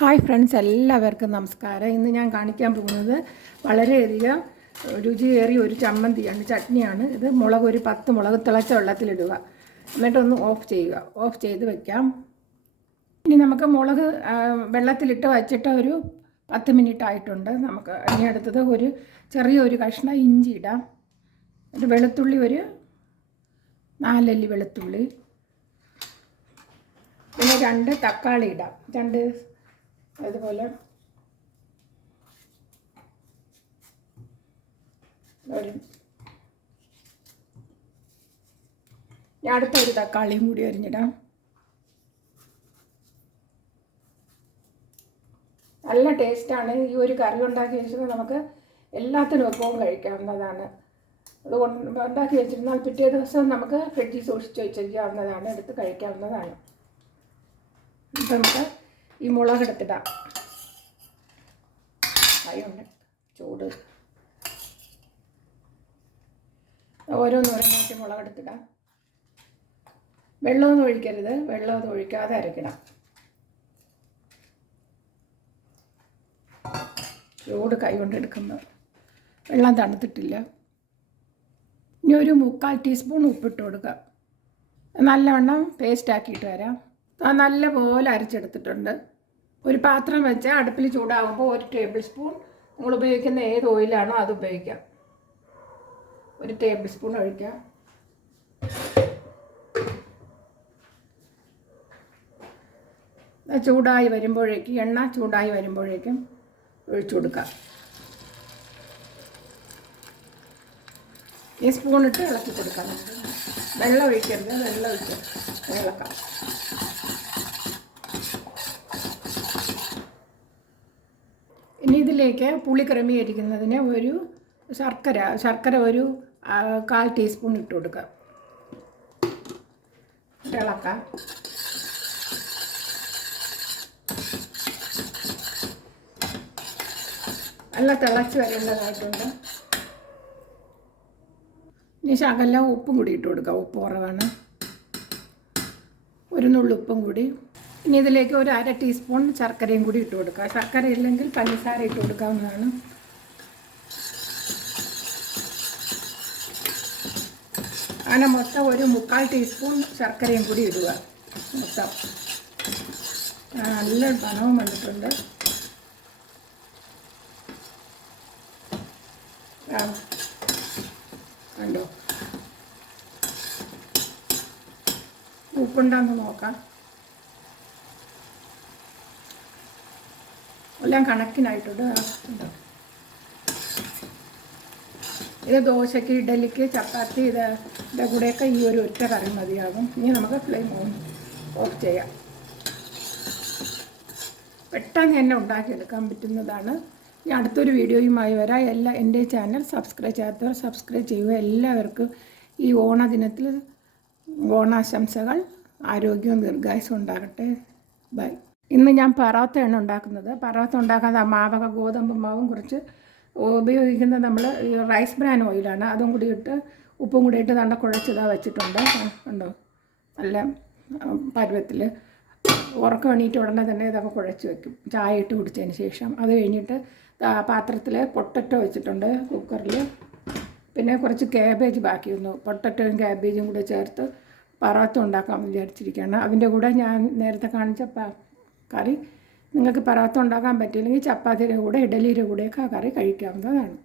Hi friends എല്ലാവർക്കും നമസ്കാരം. ഇന്ന് ഞാൻ കാണിക്കാൻ പോകുന്നത് വളരെയധികം രുചിയേറിയ ഒരു ചമ്മന്തിയാണ് ചട്നിയാണ്. ഇത് മുളക് ഒരു പത്ത് മുളക് തിളച്ച വെള്ളത്തിലിടുക. എന്നിട്ടൊന്ന് ഓഫ് ചെയ്യുക. ഓഫ് ചെയ്ത് വെക്കാം. ഇനി നമുക്ക് മുളക് വെള്ളത്തിലിട്ട് വച്ചിട്ട് ഒരു പത്ത് മിനിറ്റ് ആയിട്ടുണ്ട്. നമുക്ക് ഇനി അടുത്തത് ഒരു ചെറിയൊരു കഷ്ണം ഇഞ്ചി ഇടാം. ഒരു വെളുത്തുള്ളി ഒരു നാലല്ലി വെളുത്തുള്ളി. പിന്നെ രണ്ട് തക്കാളി ഇടാം. രണ്ട് അതുപോലെ വരും ഞാൻ അടുത്ത ഒരു തക്കാളിയും കൂടി അരിഞ്ഞിടാം. നല്ല ടേസ്റ്റാണ് ഈ ഒരു കറി ഉണ്ടാക്കി വെച്ചത് നമുക്ക് എല്ലാത്തിനും ഒപ്പവും കഴിക്കാവുന്നതാണ്. അത് ഉണ്ടാക്കി വെച്ചിരുന്നാൽ പിറ്റേ ദിവസം നമുക്ക് ഫ്രിഡ്ജിൽ സൂക്ഷിച്ച് വെച്ചിരിക്കാവുന്നതാണ് എടുത്ത് കഴിക്കാവുന്നതാണ്. നമുക്ക് ഈ മുളകെടുത്തിടാം കൈയുണ്ട് ചൂട്. ഓരോന്ന് മുളക് എടുത്തിടാം വെള്ളമൊന്നും ഒഴിക്കരുത്. വെള്ളമൊന്നും ഒഴിക്കാതെ അരയ്ക്കണം ചൂട് കൈകൊണ്ട് എടുക്കുന്നു വെള്ളം തണുത്തിട്ടില്ല. ഇനി ഒരു മുക്കാൽ ടീസ്പൂൺ ഉപ്പിട്ട് കൊടുക്കുക നല്ലവണ്ണം പേസ്റ്റാക്കിയിട്ട് വരാം. നല്ല പോലെ അരച്ചെടുത്തിട്ടുണ്ട്. ഒരു പാത്രം വെച്ച് അടുപ്പിൽ ചൂടാകുമ്പോൾ ഒരു ടേബിൾ സ്പൂൺ നിങ്ങൾ ഉപയോഗിക്കുന്ന ഏത് ഓയിലാണോ അത് ഉപയോഗിക്കാം. ഒരു ടേബിൾ സ്പൂൺ ഒഴിക്കാം. ചൂടായി വരുമ്പോഴേക്കും എണ്ണ ചൂടായി വരുമ്പോഴേക്കും ഒഴിച്ചു കൊടുക്കാം. ഈ സ്പൂണിട്ട് ഇളക്കി കൊടുക്കാം നമുക്ക് വെള്ളം ഒഴിക്കരുത് വെള്ളം ഒഴിക്കരുത് ഇളക്കാം ഇനി ഇതിലേക്ക് പുളി ക്രമീകരിക്കുന്നതിന് ഒരു ശർക്കര ശർക്കര ഒരു കാൽ ടീസ്പൂൺ ഇട്ട് കൊടുക്കുക ഇളക്കാം. നല്ല തിളച്ച് വരേണ്ടതായിട്ടുണ്ട്. ഇനി ശകലം ഉപ്പും കൂടി ഇട്ട് കൊടുക്കാം. ഉപ്പ് കുറവാണ്. ഒരു നുള്ളുപ്പും കൂടി. ഇനി ഇതിലേക്ക് ഒരു അര ടീസ്പൂൺ ശർക്കരയും കൂടി ഇട്ട് കൊടുക്കുക ശർക്കര ഇല്ലെങ്കിൽ പഞ്ചസാര ഇട്ട് കൊടുക്കാവുന്നതാണ്. അങ്ങനെ മൊത്തം ഒരു മുക്കാൽ ടീസ്പൂൺ ശർക്കരയും കൂടി ഇടുക. മൊത്തം. നല്ല പണവും വന്നിട്ടുണ്ട്. ആ കണ്ടോ? ഉപ്പുണ്ടെന്ന് നോക്കാം. എല്ലാം കണക്കിനായിട്ടുണ്ട്. ഇത് ദോശയ്ക്ക് ഇഡലിക്ക് ചപ്പാത്തി ഇത് ഇതിന്റെ കൂടെയൊക്കെ ഈ ഒരു ഒറ്റ കറി മതിയാകും. ഇനി നമുക്ക് ഫ്ലെയിം ഓൺ ഓഫ് ചെയ്യാം. പെട്ടെന്ന് തന്നെ ഉണ്ടാക്കിയെടുക്കാൻ പറ്റുന്നതാണ്. ഇനി അടുത്തൊരു വീഡിയോയുമായി വരാം. എല്ലാ എന്റെ ചാനൽ സബ്സ്ക്രൈബ് ചെയ്യാത്തവർ സബ്സ്ക്രൈബ് ചെയ്യുക. എല്ലാവർക്കും ഈ ഓണദിനത്തിൽ ഓണാശംസകൾ. ആരോഗ്യവും ദീർഘായുസും ഉണ്ടാകട്ടെ. ബൈ. ഇന്ന് ഞാൻ പറാത്തയാണ് ഉണ്ടാക്കുന്നത്. പറാത്ത ഉണ്ടാക്കാൻ ആ മാവക ഗോതമ്പ് മാവും കുറച്ച് ഉപയോഗിക്കുന്നത് നമ്മൾ റൈസ് ബ്രാൻ ഓയിലാണ്. അതും കൂടി ഇട്ട് ഉപ്പും കൂടി ഇട്ട് നല്ല കുഴച്ചിതാ വെച്ചിട്ടുണ്ട്. ഉണ്ടോ നല്ല പരുവത്തിൽ ഉറക്കം എണീറ്റ് ഉടനെ തന്നെ ഇതൊക്കെ കുഴച്ച് വെക്കും. ചായ ഇട്ട് കുടിച്ചതിന് ശേഷം. അത് കഴിഞ്ഞിട്ട് പാത്രത്തിൽ പൊട്ടറ്റോ വെച്ചിട്ടുണ്ട് കുക്കറിൽ പിന്നെ കുറച്ച് കാബേജ് ബാക്കി വന്നു പൊട്ടറ്റോയും കാബേജും കൂടെ ചേർത്ത് പറാത്ത ഉണ്ടാക്കാൻ വിചാരിച്ചിരിക്കുകയാണ്. അതിന്റെ കൂടെ ഞാൻ നേരത്തെ കാണിച്ച കറി. നിങ്ങൾക്ക് പറാത്ത ഉണ്ടാക്കാൻ പറ്റിയില്ലെങ്കിൽ ചപ്പാത്തിയുടെ കൂടെ ഇഡലിയുടെ കൂടെയൊക്കെ ആ കറി കഴിക്കാവുന്നതാണ്.